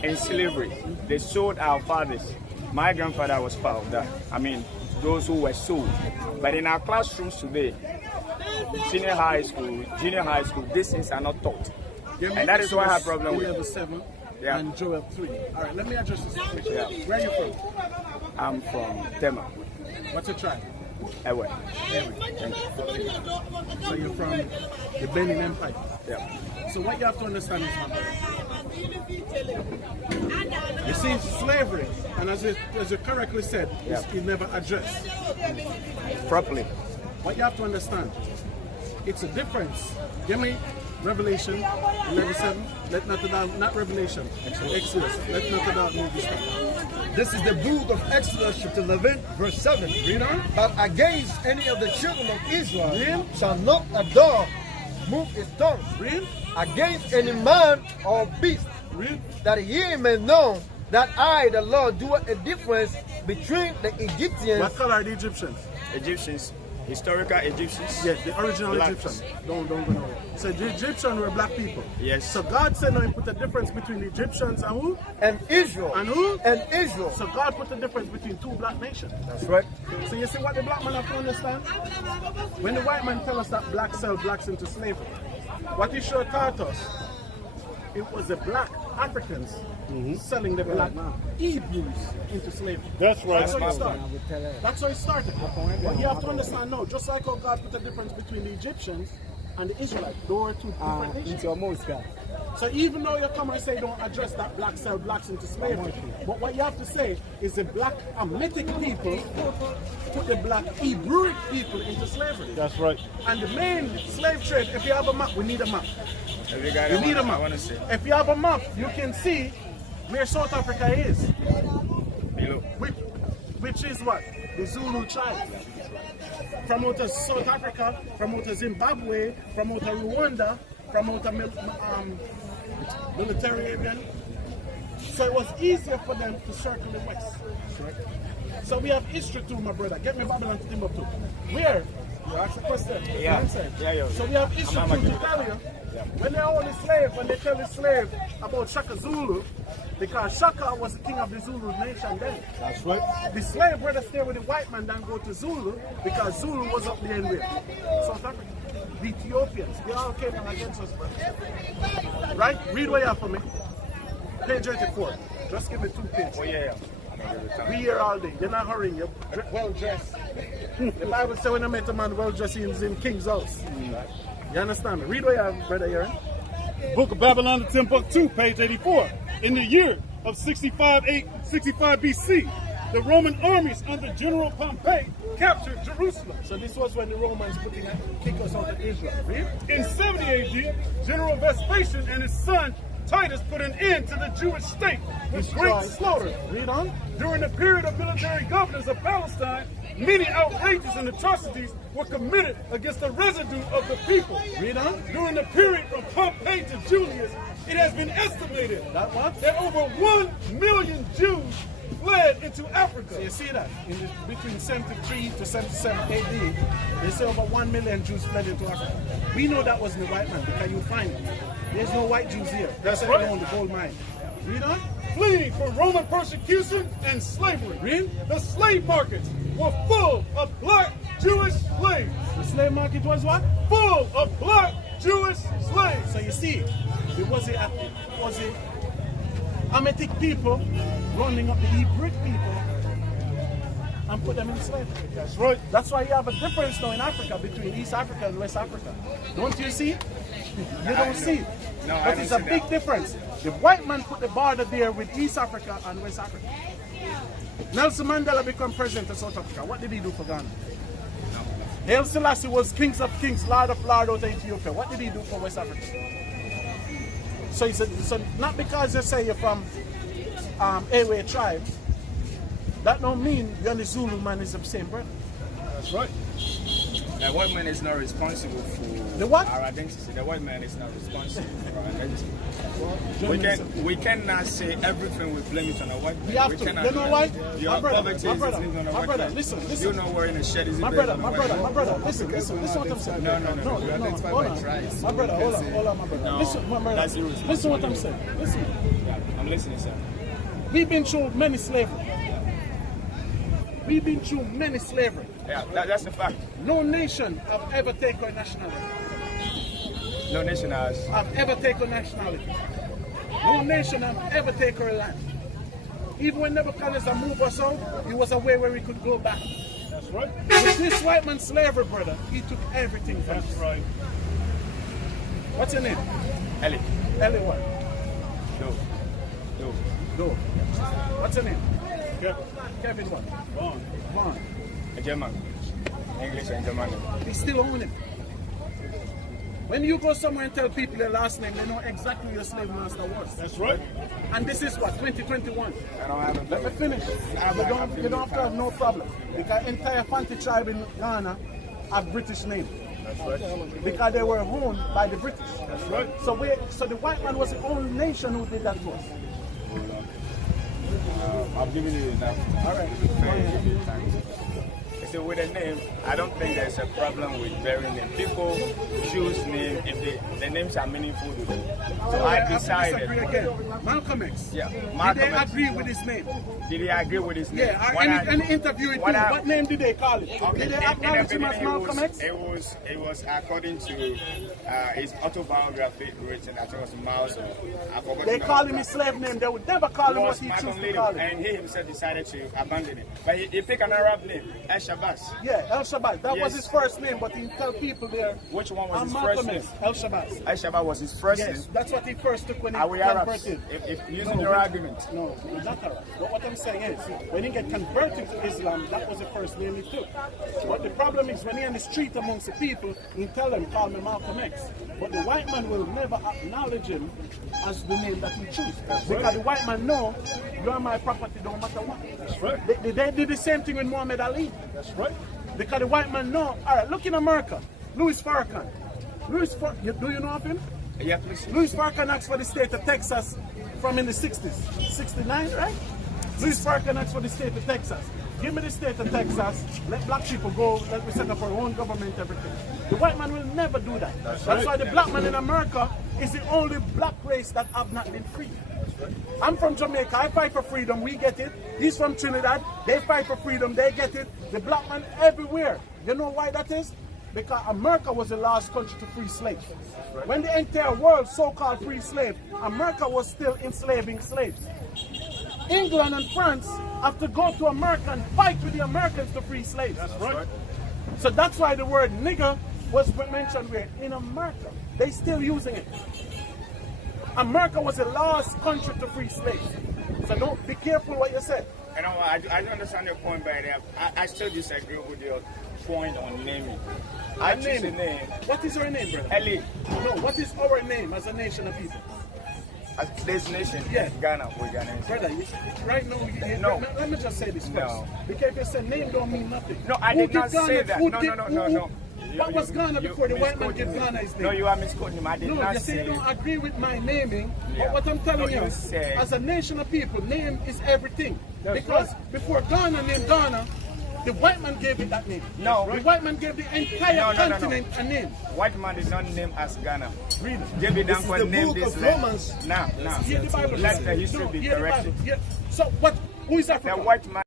in slavery. They sold our fathers. My grandfather was part of that. I mean, those who were sold. But in our classrooms today, senior high school, junior high school, these things are not taught. And that is why I have a problem with Level 7 Yeah. and Joel 3. All right, let me address this question. Yeah. Where are you from? I'm from Tema, What's your tribe? Ewe. So you're from the Benin Empire. Yeah. So what you have to understand is, my brother, you see, slavery, and as you correctly said, is never addressed. Properly. What you have to understand, it's a difference. Give me Revelation 11:7. Let not Revelation. Exodus. Let not the dark move this way. This is the book of Exodus chapter 11 verse 7. Read on. But against any of the children of Israel Read. shall not a dog move his tongue Read. against any man or beast, Read. that ye may know that I, the Lord, do a difference between the Egyptians. What color are the Egyptians? Egyptians, historical Egyptians. Yes, the original Blacks. Egyptians. Don't go nowhere. So the Egyptians were black people. Yes. So God said no, he put a difference between the Egyptians and who? And Israel. And who? And Israel. So God put the difference between two black nations. That's right. So you see what the black man have to understand? When the white man tell us that blacks sell blacks into slavery, what he sure taught us, it was the black Africans selling the black Hebrews into slavery. That's right. That's how it started. That's how it started. But you have to understand now, just like how God put the difference between the Egyptians and the Israelites, they were two different nations. So even though you come and say don't address that black sell blacks into slavery, but what you have to say is the black Hamitic people put the black Hebrew people into slavery. That's right. And the main slave trade, if you have a map, we need a map. Have you got You it? need a I map. want to see. If you have a map, you can see where South Africa is. Below. Which is what? The Zulu tribe. From out of South Africa, from out of Zimbabwe, from out of Rwanda, from out of Mediterranean. So it was easier for them to circle the west. So we have history too, my brother. Get me Babylon to Timbuktu. Where? You ask the question. Yeah. Answer. Yeah. So we have history too to tell you. When they own the slave, when they tell the slave about Shaka Zulu, because Shaka was the king of the Zulu nation then. That's right. The slave rather stay with the white man than go to Zulu, because Zulu was up there in where? South Africa. The Ethiopians, they all came against us, bro. Right? Read what you have for me. Page 84. Just give me 2 pages. Oh, yeah. We here all day. You're not hurrying. You're well dressed. The Bible says when I met a man well dressed, he's in King's house. You understand me? Read what you have, brother, here. Book of Babylon, the Timbuktu, page 84. In the year of 65 BC, the Roman armies under General Pompey captured Jerusalem. So this was when the Romans kick us out of Israel. Read. In 70 AD, General Vespasian and his son Titus put an end to the Jewish state with great slaughter. Read on. During the period of military governors of Palestine, many outrages and atrocities were committed against the residue of the people. Read on. During the period from Pompey to Julius, it has been estimated that over 1 million Jews fled into Africa. So you see that? Between 73 to 77 AD, they say over 1 million Jews fled into Africa. We know that wasn't the white man because you find it. There's no white Jews here. That's right. They own the gold mine. Read on. Fleeing from Roman persecution and slavery. Read. The slave markets were full of black Jewish slaves. The slave market was what? Full of black Jewish slaves. So you see, it was a Hamitic people rounding up the Hebrew people and put them in slavery. That's right. That's why you have a difference now in Africa between East Africa and West Africa. Don't you see? You don't see it. No, but it's a big difference. The white man put the border there with East Africa and West Africa. Nelson Mandela became president of South Africa. What did he do for Ghana? Haile Selassie was King of Kings, Lord of Lords out of Ethiopia. What did he do for West Africa? So he said, so not because you say you're from Awe tribe, that don't mean you and the Zulu man is the same brother. That's right. The white man is not responsible for the what? Our identity. The white man is not responsible for our identity. We cannot say everything we blame it on the white man. We have to. You know why? My brother, listen. You know wearing a shed is my brother, listen what I'm saying. No. Hold on. My brother, hold on, my brother. No, listen, my brother. Listen what I'm saying. Listen. Yeah, I'm listening, sir. We've been through many slavery. We've been through many slavery. Yeah, that's the fact. No nation have ever taken our nationality. No nation has. Have ever taken nationality. No nation have ever taken our land. Even when Nebuchadnezzar moved us out, it was a way where we could go back. That's right. With this white man's slavery, brother, he took everything from us. That's right. What's your name? Ellie. Ellie what? Do. What's your name? Kevin what? Vaughn. A German. English and German. They still own it. When you go somewhere and tell people their last name, they know exactly who your slave master was. That's right. And this is what, 2021. I don't have a Let me finish. You don't have to have no problem. Because entire Fanti tribe in Ghana have British name. That's right. Because they were owned by the British. That's right. So the white man was the only nation who did that to us. I've given you enough. All right. So with a name, I don't think there's a problem with bearing them. People choose name if the names are meaningful to them. So I decided. Malcolm X. Yeah, Malcolm X. Did they agree with his name? Did he agree with his name? Yeah. Any interview with him, what name did they call it? Okay. Did they acknowledge him as Malcolm X? It was according to his autobiography written. I think it was Miles. I forgot. They call him his slave name. They would never call him what he chose to call him. And he himself decided to abandon it. But he picked an Arab name, El Shabazz. Yeah, El Shabazz. That was his first name, but he tell people there. Which one was his Malcolm first name? X, El Shabazz. El Shabazz was his first name. Yes, that's what he first took when he Are we Arabs? converted. If using your argument. No, we're not Arab. But what I'm saying is, when he get converted to Islam, that was the first name he took. But the problem is, when he on the street amongst the people, he tell them, call me Malcolm X. But the white man will never acknowledge him as the name that he chooses. Because the white man know, you are my property, don't matter what. That's right. They did the same thing with Muhammad Ali. That's right. Because the white man know. All right, look in America. Louis Farrakhan. Do you know of him? Yeah, please. Louis Farrakhan asked for the state of Texas from in the 60s. 69, right? Louis Farrakhan asked for the state of Texas. Give me the state of Texas. Let black people go. Let me set up our own government, everything. The white man will never do that. That's why the black man in America is the only black race that have not been free. I'm from Jamaica, I fight for freedom, we get it. He's from Trinidad, they fight for freedom, they get it. The black man everywhere. You know why that is? Because America was the last country to free slaves. When the entire world so-called free slave, America was still enslaving slaves. England and France have to go to America and fight with the Americans to free slaves. That's right. So that's why the word nigger was mentioned where? In America. They still using it. America was the last country to free slaves. So don't be careful what you say. You know, I understand your point, but I still disagree with your point on naming. I choose a name. What is your name, brother? Ellie. No, what is our name as a nation of people? As this nation, Yeah. Ghana, we're Ghanaians. Brother, right now, No. let me just say this first. No. Because if you say name don't mean nothing. No, I Who did not give say Ghana- that. who No, give- no. What was Ghana before the white man gave Ghana his name? No, you are misquoting him. I did No, not you say say you don't agree with my naming. Yeah. But what I'm telling No, you, you said- as a nation of people, name is everything. Because before Ghana named Ghana, the white man gave it that name. No. The white man gave the entire No. continent a name. White man did not name us Ghana. Read it. David This is Danko the named book this of land. Romans. Now. Hear the Bible. Let the history No, be hear the corrected. Bible. Yeah. So what? Who is Africa? The white man.